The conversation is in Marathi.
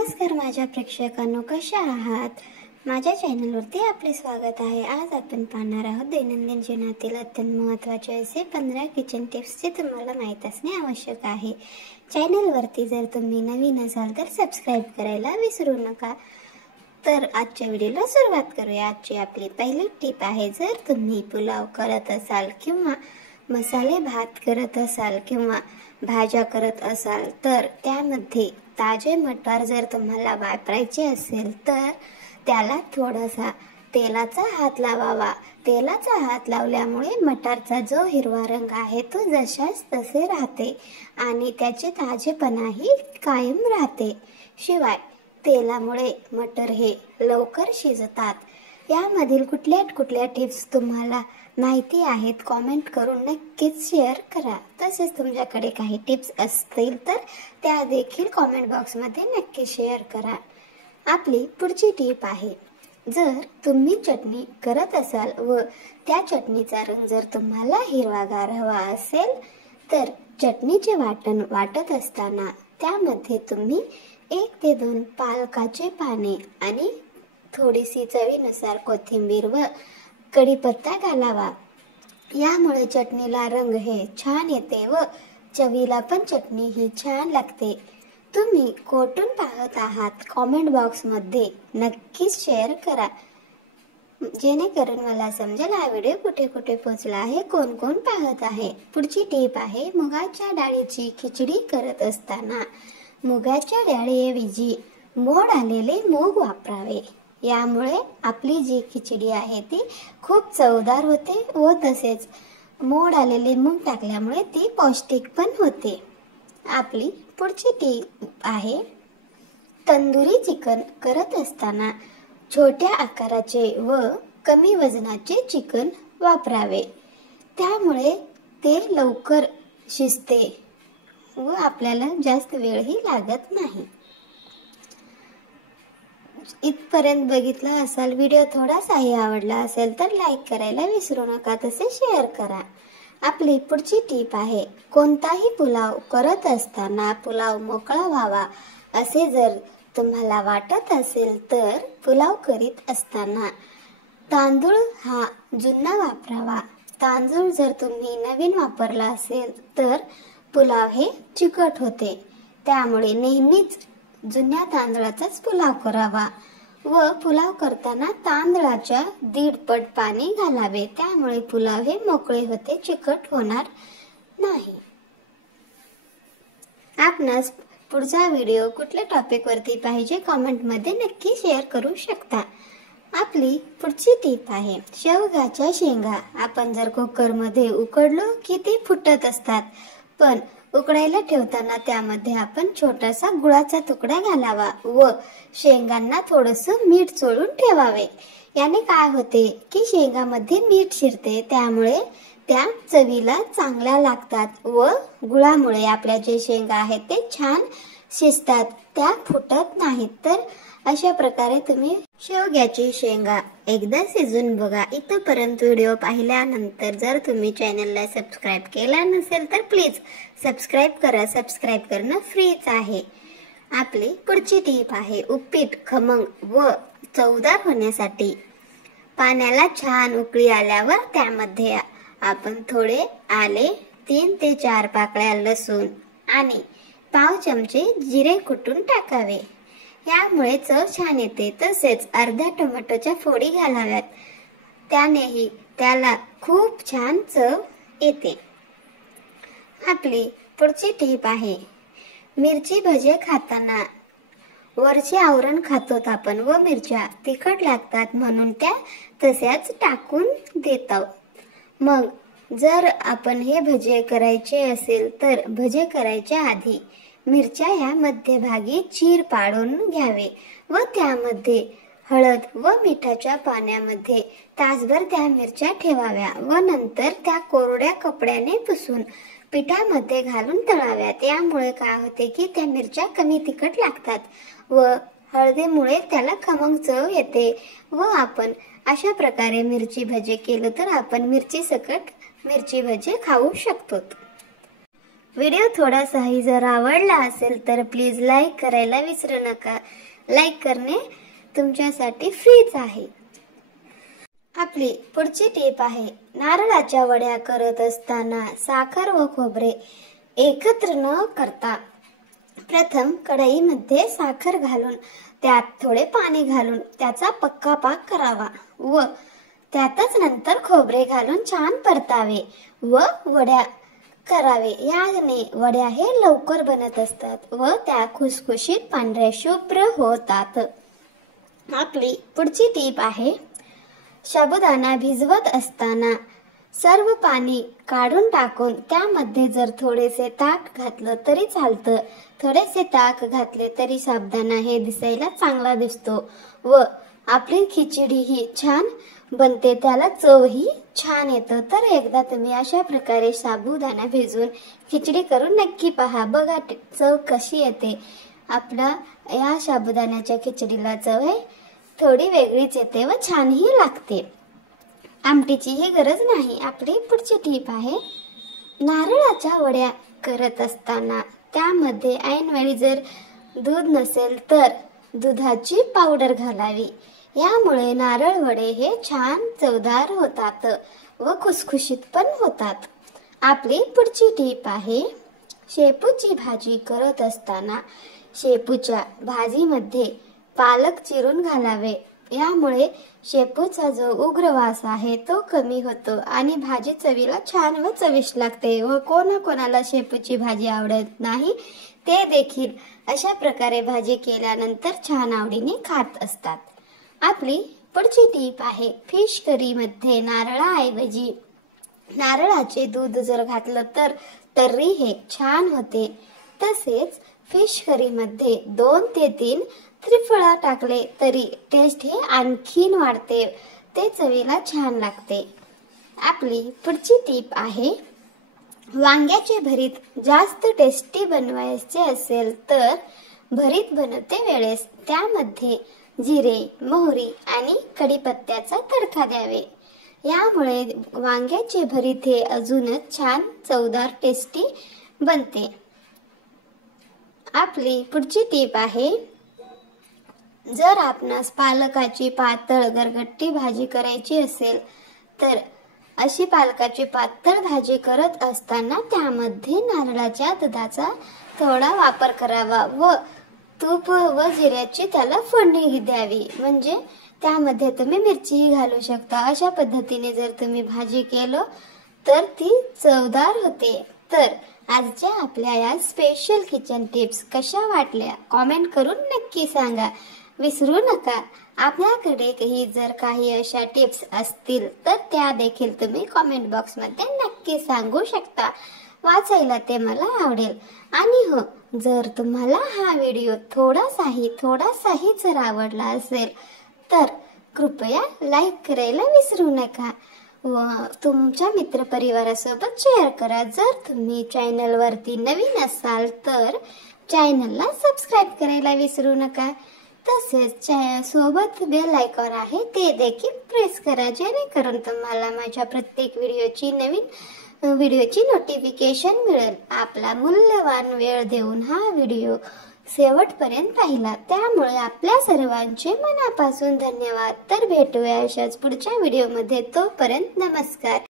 नमस्कार माझ्या प्रेक्षकांनो, कशा आहात? माझ्या चॅनलवरती आपले स्वागत आहे। आज आपण पाहणार आहोत दैनंदिन जीवनातील अत्यंत महत्त्वाचे असे 15 किचन टिप्स जे तुम्हाला माहीत असणे आवश्यक आहे। चॅनलवरती जर तुम्ही नवीन असाल तर सबस्क्राइब करायला विसरू नका। तर आजच्या व्हिडिओला सुरुवात करूया। आजची आपली पहिली टिप आहे, जर तुम्ही पुलाव करत असाल किंवा मसाले भात करत असाल किंवा भाज्या करत असाल तर त्यामध्ये ताजे मटार जर तुम्हाला वापरायचे असेल तर त्याला थोडासा तेलाचा हात लावावा। तेलाचा हात लावल्यामुळे मटारचा जो हिरवा रंग आहे तो जशाच तसे राहते आणि त्याचे ताजेपणाही कायम राहते। शिवाय तेलामुळे मटर हे लवकर शिजतात। यामधील कुठल्या टिप्स तुम्हाला माहिती आहेत कमेंट करून नक्कीच शेअर करा। तसेच तुमच्याकडे काही टिप्स असतील तर त्या देखील कमेंट बॉक्समध्ये नक्की शेअर करा। आपली पुढची टिप आहे, जर तुम्ही चटणी करत असाल व त्या चटणीचा रंग जर तुम्हाला हिरवागार हवा असेल तर चटणीचे वाटण वाटत असताना त्यामध्ये तुम्ही 1 ते 2 पालकाचे पाने आणि थोडीशी चवीनुसार कोथिंबीर व कढीपत्ता घालावा। यामुळे चटणीला रंग हे छान येते व चवीला पण चटणी ही छान लागते। तुम्ही कोठून पाहत आहात कमेंट बॉक्स मध्ये नक्कीच शेअर करा, जेणेकरून मला समजेल हा व्हिडिओ कुठे कुठे पोहोचला आहे, कोण कोण पाहत आहे। पुढची टिप आहे, मुगाच्या डाळीची खिचडी करत असताना मुगाच्या डाळीऐवजी मोड आलेले मूग वापरावे। यामुळे आपली जी खिचडी आहे ती खूप चवदार होते व तसेच मोड आलेले मूग टाकल्यामुळे ती पौष्टिक पण होते। आपली पुढची टिप आहे, तंदुरी चिकन करत असताना छोट्या आकाराचे व कमी वजनाचे चिकन वापरावे। त्यामुळे ते लवकर शिजते व आपल्याला जास्त वेळही लागत नाही। इथपर्यंत बघितला असाल व्हिडिओ, थोडासाही आवडला असेल तर लाईक करायला विसरू नका, तसे शेअर करा। आपली पुढची टिप आहे, कोणताही पुलाव करत असताना पुलाव मोकळा व्हावा असे जर तुम्हाला वाटत असेल तर पुलाव करीत असताना तांदूळ हा जुना वापरावा। तांदूळ जर तुम्ही नवीन वापरला असेल तर पुलाव हे चिकट होते। त्यामुळे नेहमीच जुन्या तांदळाचाच पुलाव करावा व पुलाव करताना तांदळाच्या 1.5 पट पाणी घालावे। त्यामुळे पुलाव हे मोकळे होते, चिकट होणार नाही। आपणास पुढचा व्हिडिओ कुठल्या टॉपिक वरती पाहिजे कमेंट मध्ये नक्की शेअर करू शकता। आपली पुढची टिप आहे, शेवगाच्या शेंगा आपण जर कुकर मध्ये उकडलो की ते फुटत असतात, पण उकडायला ठेवताना त्यामध्ये आपण छोटासा गुळाचा तुकडा घालावा व शेंगांना थोडंसं मीठ चोळून ठेवावे। याने काय होते की शेंगामध्ये मीठ शिरते, त्यामुळे त्या चवीला चांगल्या लागतात व गुळामुळे आपल्या जे शेंगा आहेत ते छान शिजतात, त्या फुटत नाहीत। तर अशा प्रकारे तुम्ही शेवग्याची शेंगा एकदा शिजून बघा। इथपर्यंत व्हिडिओ पाहिल्यानंतर जर तुम्ही चॅनलला सबस्क्राइब केला नसेल तर प्लीज सबस्क्राइब करा, सबस्क्राइब करणं फ्रीच आहे। आपली पुढची टिप आहे, उपीट खमंग व चवदार होण्यासाठी पाण्याला छान उकळी आल्यावर त्यामध्ये आपण थोडे आले, 3 ते 4 पाकळ्या लसूण आणि पाव चमचे जिरे कुटून टाकावे। यामुळे चव छान येते। तसेच अर्ध्या टोमॅटोच्या फोडी घालाव्यात, त्यानेही त्याला खूप छान चव येते। आपली पुढची टिप आहे, मिरची भजे खाताना वरचे आवरण खातोत आपण व मिरच्या तिखट लागतात म्हणून त्या तशाच टाकून देतो। मग जर आपण हे भजे करायचे असेल तर भजे करायच्या आधी मिरच्या ह्या मध्यभागी चीर पाडून घ्यावे व त्यामध्ये हळद व मिठाच्या पाण्यामध्ये तासभर त्या मिरच्या ठेवाव्या व नंतर त्या कोरड्या कपड्याने पुसून पिठामध्ये घालून तळाव्यात। यामुळे काय होते की त्या मिरच्या कमी तिखट लागतात व हळदीमुळे त्याला खमंग चव येते व आपण अशा प्रकारे मिरची भजे केलं तर आपण मिरची सकट मिरची भजे खाऊ शकतो। व्हिडिओ थोडासाही जर आवडला असेल तर प्लीज लाईक करायला विसरू नका. लाईक करणे तुमच्यासाठी फ्रीच आहे. आपली पुढची टीप आहे, नारळाच्या वड्या करत असताना साखर व खोबरे एकत्र न करता प्रथम कढईमध्ये साखर घालून त्यात थोडे पाणी घालून त्याचा पक्का पाक करावा व त्यातच नंतर खोबरे घालून छान परतावे व वड्या करावे. याने वड्या हे लवकर बनत असतात व त्या खुसखुशीत पांढऱ्या शुभ्र होतात. आपली पुढची टीप आहे, साबुदाणा भिजवत असताना सर्व पाणी काढून टाकून त्यामध्ये जर थोडेसे ताक घातलं तरी चालतं. थोडेसे ताक घातले तरी साबुदाणा हे दिसायला चांगला दिसतो व आपली खिचडी ही छान बनते, त्याला चवही छान येतं. तर एकदा तुम्ही अशा प्रकारे साबुदाणा भिजवून खिचडी करून नक्की पहा, बघा चव कशी येते. आपला या साबुदाण्याच्या खिचडीला चव आहे थोडी वेगळीच येते व छानही लागते. आमटीची ही गरज नाही. आपली पुढची टीप आहे, नारळाच्या वड्या करत असताना त्यामध्ये ऐनवेळी जर दूध नसेल तर दुधाची पावडर घालावी. यामुळे नारळ वडे हे छान चवदार होतात व खुसखुशीत पण होतात. आपली पुढची टीप आहे, शेपूची भाजी करत असताना शेपूच्या भाजीमध्ये पालक चिरून घालावे. यामुळे शेपूचा जो उग्र वास आहे तो कमी होतो आणि भाजी चवीला छान व चविष्ट लागते व कोणाकोणाला शेपूची भाजी आवडत नाही ते देखील अशा प्रकारे भाजी केल्यानंतर छान आवडीने खात असतात. आपली पुढची टीप आहे, फिश करी मध्ये नारळाऐवजी नारळाचे दूध जर घातलं तर तर्री हे छान होते. तसेच फिश करी मध्ये 2 ते 3 त्रिफळा टाकले तरी टेस्ट हे आणखीन वाढते, ते चवीला छान लागते. आपली पुढची टीप आहे, वांग्याचे भरीत जास्त टेस्टी बनवायचे असेल तर भरीत बनवते वेळेस त्यामध्ये जिरे, मोहरी आणि कढीपत्त्याचा तडका द्यावे. यामुळे वांग्याचे भरीत हे अजूनच छान चवदार टेस्टी बनते. आपली पुढची टीप आहे, जर आपणास पालकाची पातळ गरगट्टी भाजी करायची असेल तर अशी पालकाची पातळ भाजी करत असताना त्यामध्ये नारळाच्या दुधाचा थोडा वापर करावा व तूप व जिऱ्याची त्याला फोडणी द्यावी. म्हणजे त्यामध्ये तुम्ही मिरचीही घालू शकता. अशा पद्धतीने जर तुम्ही भाजी केलं तर ती चवदार होते. तर आजच्या आपल्या या स्पेशल किचन टिप्स कशा वाटल्या कॉमेंट करून नक्की सांगा. विसरू नका, आपल्याकडे जर काही अशा टिप्स असतील तर त्या देखील तुम्ही कॉमेंट बॉक्स मध्ये नक्की सांगू शकता. वाचायला ते मला आवडेल. आणि हो, जर तुम्हाला हा व्हिडिओ थोडासाही जर आवडला असेल तर कृपया लाईक करायला विसरू नका व तुमच्या मित्रपरिवारासोबत शेअर करा. जर तुम्ही चॅनल वरती नवीन असाल तर चॅनलला सबस्क्राईब करायला विसरू नका. तसेच सोबत बेल आयकॉन आहे ते देखील प्रेस करा, जेणेकरून तुम्हाला माझ्या प्रत्येक व्हिडिओची नोटिफिकेशन मिळेल. आपला मूल्यवान वेळ देऊन हा व्हिडिओ शेवटपर्यंत पाहिला त्यामुळे आपल्या सर्वांचे मनापासून धन्यवाद. तर भेटूया अशाच पुढच्या व्हिडिओमध्ये. तोपर्यंत नमस्कार.